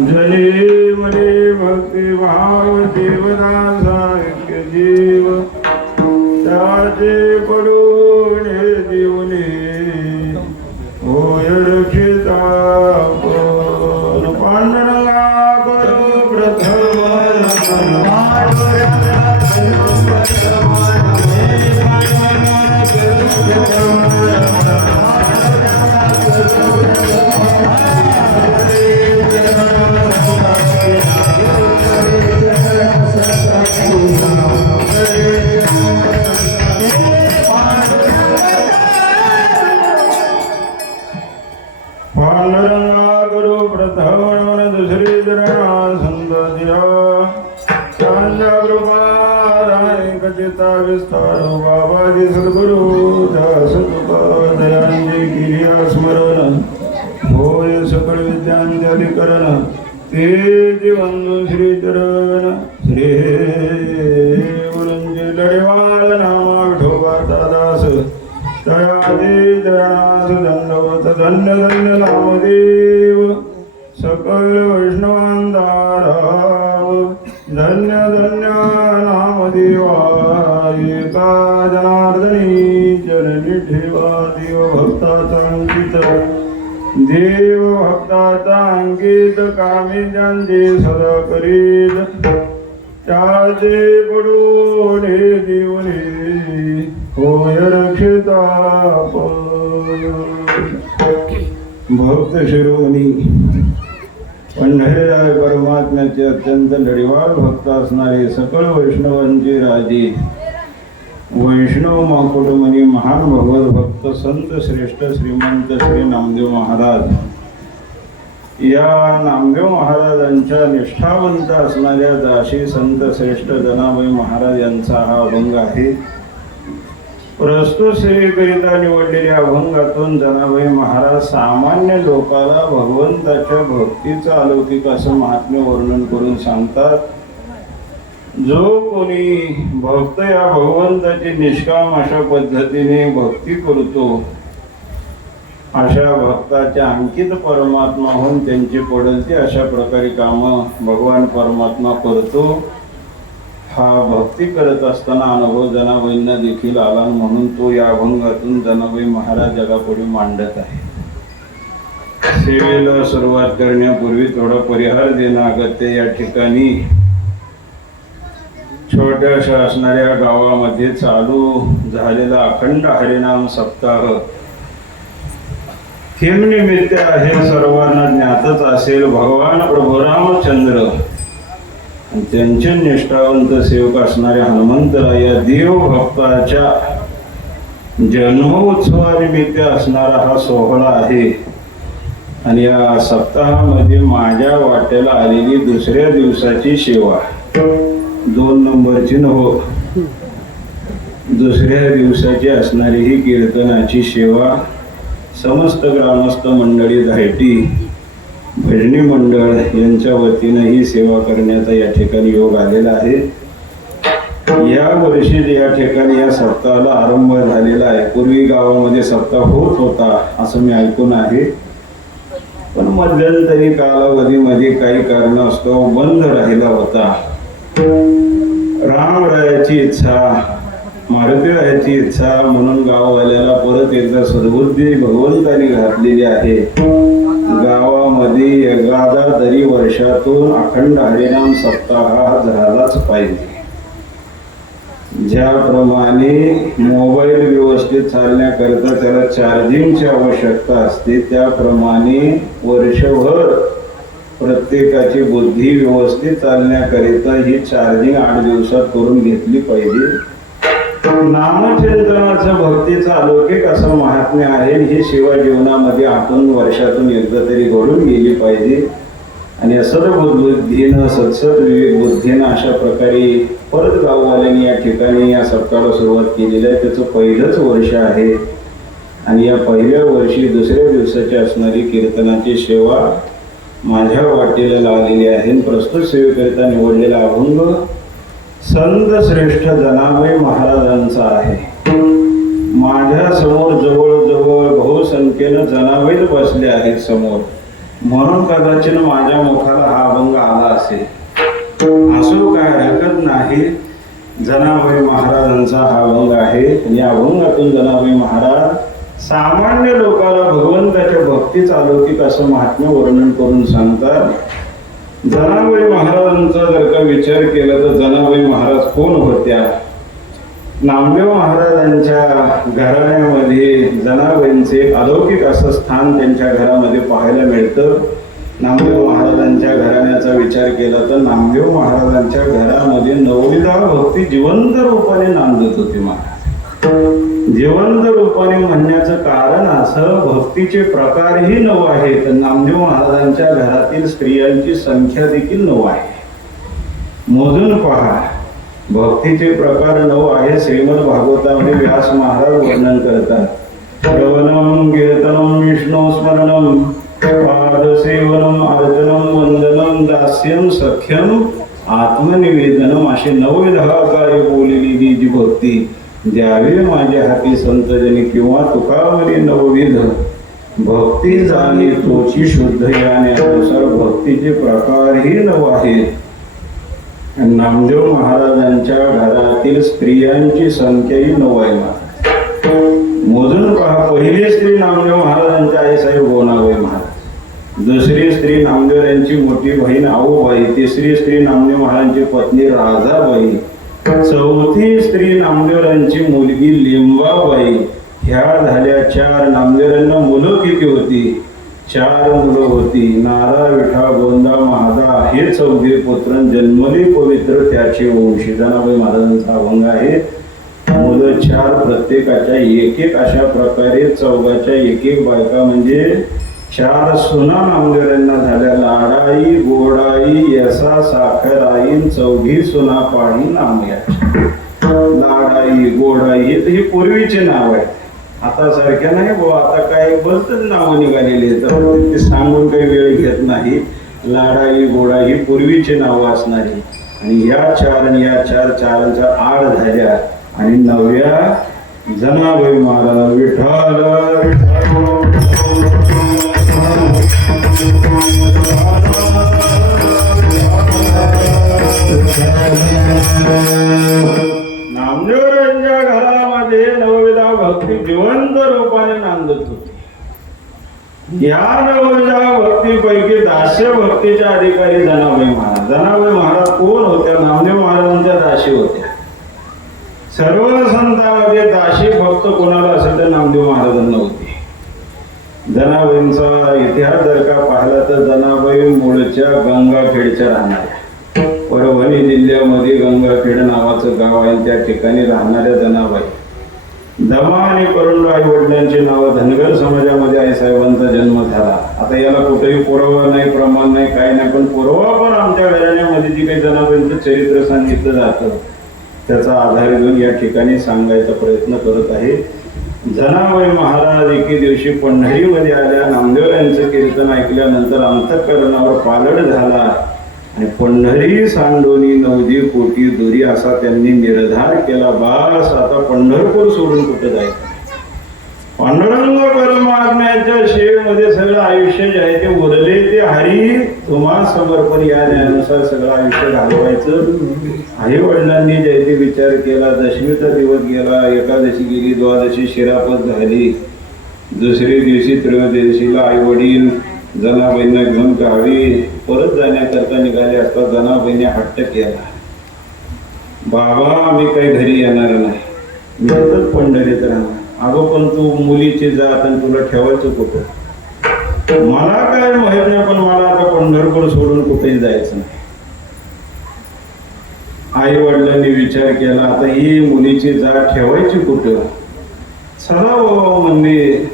जने मने भक्ती भाव देवदासाख्य जीव त्याचे पडून होय रक्षिता प्रथम दिवंग जीवंदु श्री गुरुंजी लढवाल नामा विठोबाचा दास दयादे दयानाथ दंडवत धन्य धन्य नामदेव सकल वैष्णवांदाराव धन्य धन्य नामदेवा एका जनार्दनी चरणी ठेवा देव भक्ताचा अंकित देव भक्ताचा अंकित कामी ज्यांचे सदा करीत. त्याचे पडून हे देवने होय रक्षिता भक्त शिरोमणी पंढरीराय परमात्म्याचे अत्यंत लढीवाळ भक्त असणारे सकळ वैष्णवांचे राजे वैष्णव माकुटमणी महान भगवत भक्त संत श्रेष्ठ श्रीमंत श्री नामदेव महाराज. या नामदेव महाराजांच्या निष्ठावंत असणाऱ्या दाशी संत श्रेष्ठ जनाबाई महाराज यांचा हा अभंग आहे. प्रस्तुत सेवेकरिता निवडलेल्या अभंगातून जनाबाई महाराज सामान्य लोकाला भगवंताच्या भक्तीचं अलौकिक असं महात्म्य वर्णन करून सांगतात. जो कोणी भक्त या भगवंताची निष्काम अशा पद्धतीने भक्ती करतो अशा भक्ताच्या अंकित परमात्मा होऊन त्यांची पडलते अशा प्रकारे कामं भगवान परमात्मा करतो हा भक्ती करत असताना अनुभव जनाबाईंना देखील आला म्हणून तो या अभंगातून जनाबाई महाराज जगापुढे मांडत आहे. सेवेला सुरुवात करण्यापूर्वी थोडा परिहार देणं अगत्य या ठिकाणी छोट्याशा असणाऱ्या गावामध्ये चालू झालेला अखंड हरिनाम सप्ताह. किम हे सर्वांना ज्ञातच असेल भगवान प्रभू रामचंद्र. त्यांचे निष्ठावंत सेवक असणाऱ्या हनुमंतराय या देव भक्ताच्या जन्मोत्सवानिमित्त असणारा हा सोहळा आहे. आणि या सप्ताहामध्ये माझ्या वाट्याला आलेली दुसऱ्या दिवसाची सेवा दोन नंबरची नव दुसऱ्या दिवसाची असणारी ही कीर्तनाची सेवा समस्त ग्रामस्थ मंडळी धायटी भजनी मंडळ यांच्या वतीनं ही सेवा करण्याचा या ठिकाणी योग आलेला आहे. या वर्षी या ठिकाणी या सप्ताहाला आरंभ झालेला आहे. पूर्वी गावामध्ये सप्ताह होत होता असं मी ऐकून आहे. पण मध्यंतरी कालावधीमध्ये काही कारणास्तव बंद राहिला होता. रामरायाची इच्छा मारुतीरायाची इच्छा म्हणून गाववाल्याला परत एकदा सद्बुद्धी भगवंताने घातलेली आहे. गावामध्ये एखादा तरी वर्षातून अखंड हरिनाम सप्ताह हा झालाच पाहिजे. ज्याप्रमाणे मोबाईल व्यवस्थित चालण्याकरिता त्याला चार्जिंगची आवश्यकता असते त्याप्रमाणे वर्षभर प्रत्येकाची बुद्धी व्यवस्थित चालण्याकरिता ही चार्जिंग आठ दिवसात करून घेतली पाहिजे. नामचिंतनाचं भक्तीचं अलौकिक असं महात्म्य आहे. हे सेवा जीवनामध्ये आपण वर्षातून एकदा तरी घडून गेली पाहिजे. आणि सद्बुद्धीनं सत्सद विवेक बुद्धीनं अशा प्रकारे परत गाववाल्यांनी या ठिकाणी या सप्ताहाला सुरुवात केलेली आहे. त्याचं पहिलंच वर्ष आहे. आणि या पहिल्या वर्षी दुसऱ्या दिवसाची असणारी कीर्तनाची सेवा माझ्या वाटेला लावलेली आहे. प्रस्तुत सेवेकरिता निवडलेला अभंग संत श्रेष्ठ जनाबाई महाराजांचा आहे. माझ्यासमोर जवळजवळ बहुसंख्येनं जनावैल बसले आहेत समोर. म्हणून कदाचित माझ्या मुखाला हा अभंग आला असेल. असो काय हरकत नाही जनाबाई महाराजांचा हा अभंग आहे. या अभंगातून जनाबाई महाराज सामान्य लोकाला भगवंताच्या भक्तीच अलौकिक असं महात्म्य वर्णन करून सांगतात. जनाबाई महाराजांचा जर का विचार केला तर जनाबाई महाराज कोण होत्या? नामदेव महाराजांच्या घराण्यामध्ये जनाबाईंचे अलौकिक असं स्थान त्यांच्या घरामध्ये पाहायला मिळतं. नामदेव महाराजांच्या घराण्याचा विचार केला तर नामदेव महाराजांच्या घरामध्ये नवविधा भक्ती जिवंत रूपाने नांदत होती महाराज. जिवंत रूपाने म्हणण्याचं कारण असं भक्तीचे प्रकारही नऊ आहेत. नामदेव महाराजांच्या घरातील स्त्रियांची संख्या देखील नऊ आहे. मोजून पहा. भक्तीचे प्रकार नऊ आहे श्रीमद भागवतामध्ये व्यास महाराज वर्णन करतात. श्रवणम कीर्तनम विष्णू स्मरणम पादसेवनम अर्चनम वंदनम दास्यम सख्यम आत्मनिवेदनम अशी नवविधा कार्य बोललेली जी भक्ती. द्यावे माझ्या हाती संतजनी किंवा तुकावरी नवविध भक्ती जाणे तोची शुद्ध यानुसार भक्तीचे प्रकारही नव आहेत. नामदेव महाराजांच्या घरातील स्त्रियांची संख्याही नऊ आहे मोजून पहा पहिली स्त्री नामदेव महाराजांच्या आई साहेब गोनाबाई महाराज. दुसरी स्त्री नामदेव यांची मोठी बहीण आऊबाई. तिसरी स्त्री नामदेव महाराजांची पत्नी राजाबाई. चौथी स्त्री नामदेवरांची मुलगी लिंबाबाई. ह्या झाल्या चार नामदेवांना मुलं किती होती? चार मुलं होती. नारा विठा गोंदा महादा हे चौघे पुत्र जन्मले पवित्र त्याचे वंशी. महाराजांचा अभंग आहे. मुलं चार प्रत्येकाच्या एक एक अशा प्रकारे चौघाच्या एक एक बायका म्हणजे चार सुना नामदेवांना झाल्या लाडाई गोडाई यसा साखराई चौघी सुना पाणी नामल्या लाडाई गोडाई हे पूर्वीचे नाव आहे. आता सारख्या नाही बुवा आता काय बोलतच नावं निघालेली आहेत. तर ते सांगून काही वेळ घेत नाही. लाडाई गोडाई पूर्वीचे नाव नावं असणारी. आणि या चार आणि या चार चारांच्या आड झाल्या. आणि नव्या जनाबाई महाराज विठ्ठल या नवजा भक्तीपैकी दास्य भक्तीच्या अधिकारी जनाबाई महाराज. जनाबाई महाराज कोण होत्या? नामदेव महाराजांच्या दाशी होत्या. सर्व संतांमध्ये दाशी भक्त कोणाला असेल तर नामदेव महाराजांना होते. जनाबाईंचा इतिहास जर का पाहिला तर जनाबाई मूळच्या गंगाखेडच्या राहणाऱ्या. परभणी जिल्ह्यामध्ये गंगाखेड नावाचं गाव आहे. त्या ठिकाणी राहणाऱ्या जनाबाई. दमा आणि करुण आई वडिलांची नावं धनगर समाजामध्ये आई साहेबांचा जन्म झाला. आता याला कुठेही पुरावा नाही प्रमाण नाही काय नाही पण पुरावा पण आमच्या घराण्यामध्ये जी काही जनाबाईंचं चरित्र सांगितलं जातं त्याचा आधार घेऊन या ठिकाणी सांगायचा प्रयत्न करत आहे. जनाबाई महाराज एके दिवशी पंढरीमध्ये आल्या नामदेव यांचं कीर्तन ऐकल्यानंतर अंतःकरणावर पालड झाला. आणि पंढरी सांडोनी नवदी कोटी दुरी असा त्यांनी निर्धार केला. बास आता पंढरपूर सोडून कुठं जायचं? पांडुरंग परमात्म्याच्या शेवेमध्ये सगळं आयुष्य जे आहे ते उरले ते हरी. तुम्हा समर्पण या न्यायानुसार सगळं आयुष्य घालवायचं. आई वडिलांनी जे ते विचार केला. दशमीचा दिवस गेला एकादशी गेली द्वादशी शिरापत झाली. दुसऱ्या दिवशी त्रयोदशीला आई वडील जनाबाईंना घेऊन गावी परत जाण्याकरता निघाले असता जनाबाईने हट्ट केला. बाबा आम्ही काही घरी येणार नाही. मी पंढरीत राहणार. अगो पण तू मुलीची जात आणि तुला ठेवायचं कुठं? मला काय माहीत नाही पण मला आता पंढरपूर सोडून कुठेही जायचं नाही. आई वडिलांनी विचार केला आता ही मुलीची जात ठेवायची कुठं? चला बाबा म्हणजे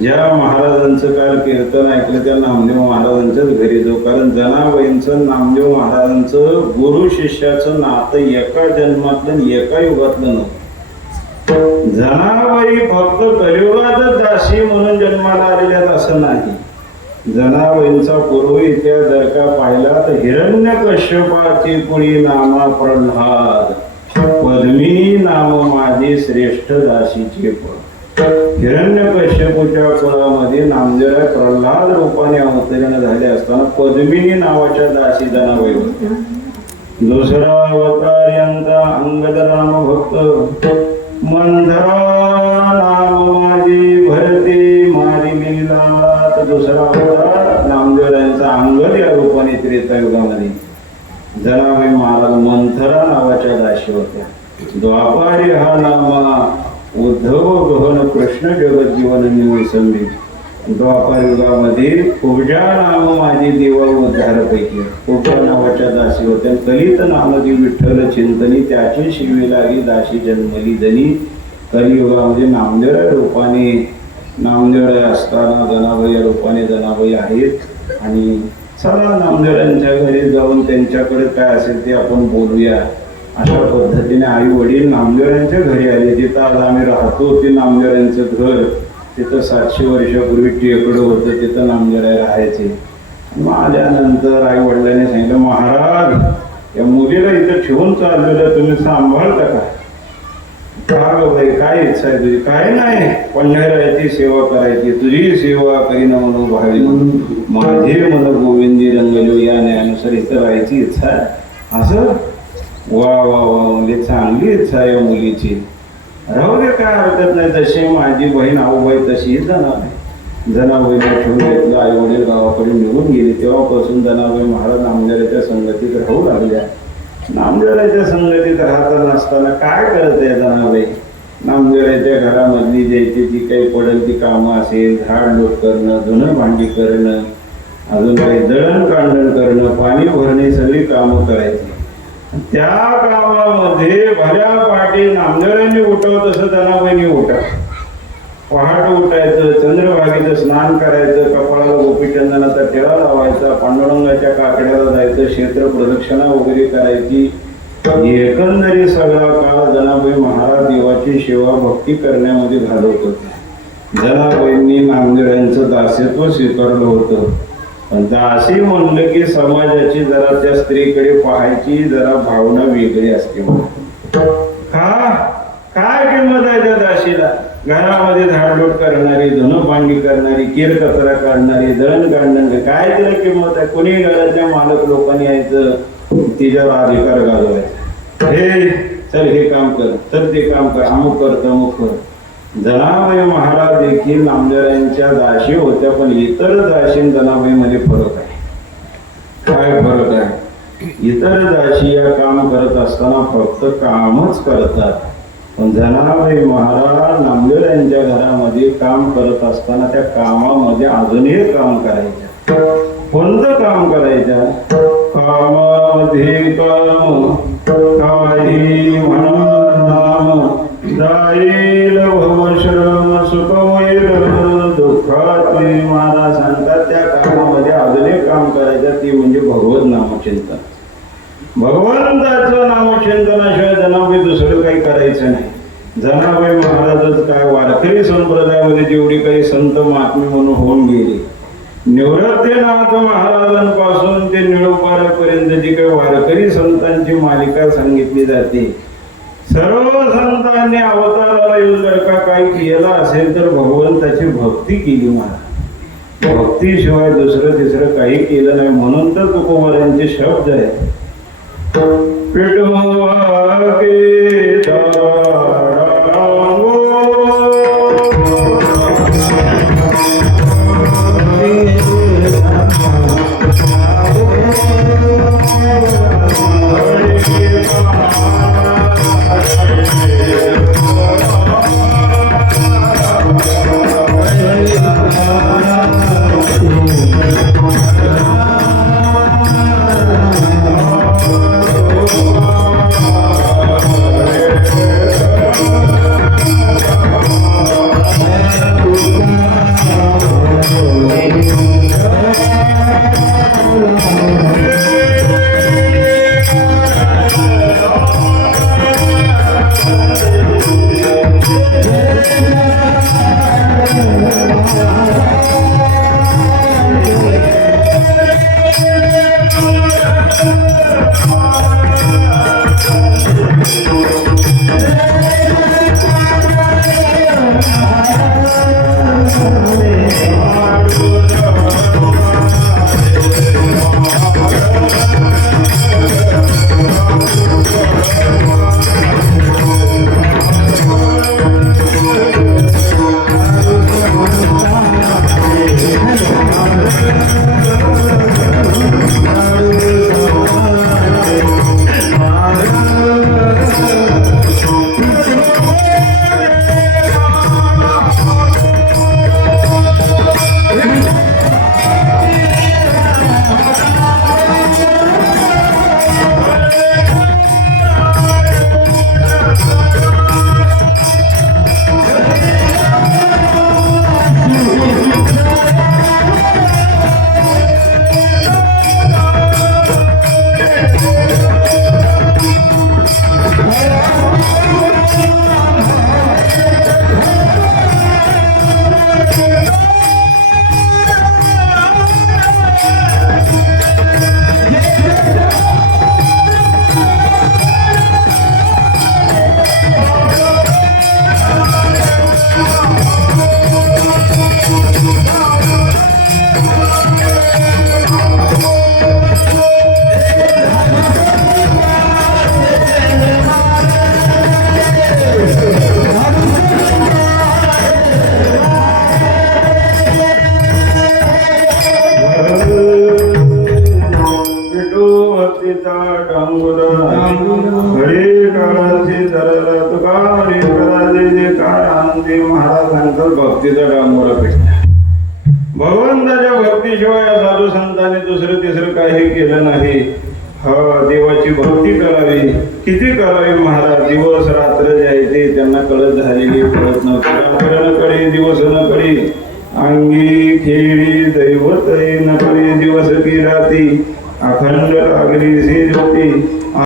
ज्या महाराजांचं काल कीर्तन ऐकलं त्या नामदेव महाराजांच्याच घरी जाऊ. कारण जनाबाईंचं नामदेव महाराजांचं गुरु शिष्याचं नातं एका जन्मातलं एका युगातलं नव्हतं. जनाबाई फक्त कलियुगातच दासी म्हणून जन्माला आलेल्या असं नाही. जनाबाईंचा पूर्व इतिहास जर का पाहिला तर हिरण्य कश्यपाची कुणी नामा प्रल्हाद पद्मिनी नाम माझे श्रेष्ठ दासीचे पद हिरण्यकश्यपूच्या कुळामध्ये नामदेव प्रल्हाद रूपाने अवतरण झाले असताना पद्मिनी नावाच्या दासी जनाबाई होत्या दुसरा अवतार यांचा अंगद राम भक्त. मंधरा नाम माझी भरते मारी लीला तर दुसरा अवतार नामदेव यांचा अंगद या रूपाने त्रेतायुगामध्ये. जनाबाई महाराज मंथरा नावाच्या दाशी होत्या. द्वापारी हा नामा उद्धव गहन कृष्ण जगजीवन निवसंबी द्वापार युगामध्ये पूजा नाम माझी देवा उद्धारपैकी. पूजा नावाच्या दासी होत्या. कलित नामदी विठ्ठल चिंतनी त्याची शिवी लागली दासी जन्मली जनी कलियुगामध्ये नामदेव रूपाने नामदेव असताना जनाबाई या रूपाने जनाबाई आहेत. आणि चला नामदेवांच्या घरी जाऊन त्यांच्याकडे काय असेल ते आपण बोलूया. अशा पद्धतीने आई वडील नामदेवांच्या घरी आले. तिथं आज आम्ही राहतो ते नामदेवांचं घर. तिथं सातशे वर्षापूर्वी टेकडं होतं तिथं नामदेवराय राहायचे. मग आल्यानंतर आई वडिलांनी सांगितलं महाराज या मुलीला इथं ठेवून चाललेलं तुम्ही सांभाळता का? का बाई काय इच्छा आहे तुझी? काय नाही पंढराची सेवा करायची. तुझी सेवा करीन म्हणून भावी. माझे मन गोविंदी रंगलो या न्यायानुसार इथं राहायची इच्छा आहे. असं? वा वा वा म्हणजे चांगली इच्छा आहे मुलीची. राहू दे काय हरकत नाही. जशी माझी बहीण आऊबाई तशी जनाबाई. जनाबाईला ठेवून घेतलं आई वडील गावाकडे निघून गेले. तेव्हापासून जनाबाई महाराज नामदेवाच्या संगतीत राहू लागल्या. नामदेवाच्या संगतीत राहत असताना काय करत आहे जनाबाई? नामदेवाच्या घरामधली ज्याची जी काही पडेल ती कामं असेल झाड लोट करणं धुणं भांडी करणं अजून काही दळण कांडण करणं पाणी भरणे सगळी कामं करायची. त्या गावामध्ये भल्या पहाटे नामदेवांनी उठव तसं जनाबाईंनी उठा पहाट उठायचं चंद्रभागेचं स्नान करायचं कपाळाला गोपीचंदनाचा टिळा लावायचा पांडुरंगाच्या काकड्याला जायचं क्षेत्र प्रदक्षिणा वगैरे करायची. एकंदरीत सगळा काळ जनाबाई महाराज देवाची सेवा भक्ती करण्यामध्ये घालवत होते. जनाबाईंनी नामदेवांचं दास्यत्व स्वीकारलं होतं. पण म्हणलं की समाजाची जरा त्या स्त्रीकडे पाहायची जरा भावना वेगळी असते काय किंमत आहे त्या दाशीला घरामध्ये झाडलोट करणारी धुणं भांडी करणारी केर कचरा काढणारी दळण काढणारी काय तिला किंमत आहे? कोणी घरातल्या मालक लोकांनी यायचं? तिच्यावर अधिकार घालवायचा. हे चल हे काम कर चल ते काम कर अमुक कर तमुक कर. जनाबाई महाराज देखील नामदेवांच्या दाशी होत्या पण इतर दाशी जनाबाईमध्ये फरक आहे. काय फरक आहे? इतर दाशी या काम करत असताना फक्त कामच करतात. पण जनाबाई महाराज नामदेव यांच्या घरामध्ये काम करत असताना त्या कामामध्ये अजूनही काम करायच्या. कोणतं काम करायच्या? कामामध्ये काम. काही काम करायचं ते म्हणजे भगवत नामचिंतन. भगवंताचं नामचिंतनाशिवाय जनाबाई दुसरं काही करायचं नाही. जनाबाई महाराजच काय वारकरी संप्रदायामध्ये जेवढी काही संत महात्मे म्हणून होऊन गेली. निवृत्तीनाथ महाराजांपासून ते निळोपारापर्यंत जी काही वारकरी संतांची मालिका सांगितली जाते सर्व संतांनी अवताराला येऊन जर का काही केलं असेल तर भगवंताची भक्ती केली महाराज. भक्तीशिवाय दुसरं तिसरं काही केलं नाही. म्हणून तर तुकोबारांचे शब्द आहेत. भक्तीचा डांगोरा भगवंताच्या भक्तीशिवाय साधू संतांनी दुसरं तिसरं काही केलं नाही. ह देवाची भक्ती करावी. किती करावी महाराज? दिवस रात्र जायचे त्यांना कळत झालेली कळत नव्हती कळे दिवस न कळे अंगी खेळी दैवत नकळी दिवस की राती అఖండ అగ్ని